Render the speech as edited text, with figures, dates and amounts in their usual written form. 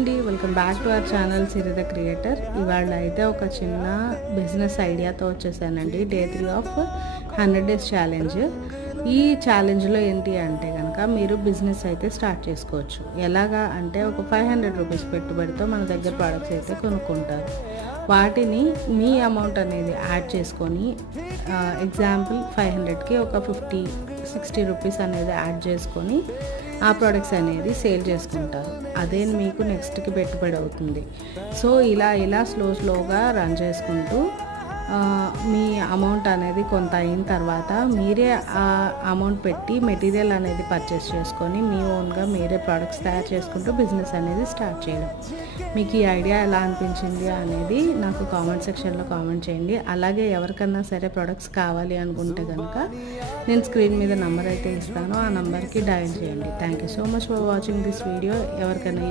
అండి, welcome back to our channel Siri the creator. ఇవాళ అయితే ఒక చిన్న బిజినెస్ ఐడియాతో వచ్చేసానండి. Day 3 of 100 days challenge. ఈ ఛాలెంజ్లో ఏంటి అంటే కనుక మీరు బిజినెస్ అయితే స్టార్ట్ చేసుకోవచ్చు. ఎలాగా అంటే ఒక 500 రూపీస్ పెట్టుబడితో మన దగ్గర ప్రోడక్ట్స్ అయితే కొనుక్కుంటారు. వాటిని మీ అమౌంట్ అనేది యాడ్ చేసుకొని ఎగ్జాంపుల్ 500కి ఒక 50-60 రూపీస్ అనేది యాడ్ చేసుకొని ఆ ప్రోడక్ట్స్ అనేది సేల్ చేసుకుంటారు. అదే మీకు నెక్స్ట్కి పెట్టుబడి అవుతుంది. సో ఇలా స్లోగా రన్ చేసుకుంటూ మీ అమౌంట్ అనేది కొంత అయిన తర్వాత మీరే ఆ అమౌంట్ పెట్టి మెటీరియల్ అనేది పర్చేస్ చేసుకొని మీ ఓన్గా మీరే ప్రోడక్ట్స్ తయారు చేసుకుంటూ బిజినెస్ అనేది స్టార్ట్ చేయడం. మీకు ఈ ఐడియా ఎలా అనిపించింది అనేది నాకు కామెంట్ సెక్షన్లో కామెంట్ చేయండి. అలాగే ఎవరికన్నా సరే ప్రోడక్ట్స్ కావాలి అనుకుంటే కనుక నేను స్క్రీన్ మీద నెంబర్ అయితే ఇస్తాను, ఆ నెంబర్కి డయల్ చేయండి. Thank you so much for watching this video. ఎవరికైనా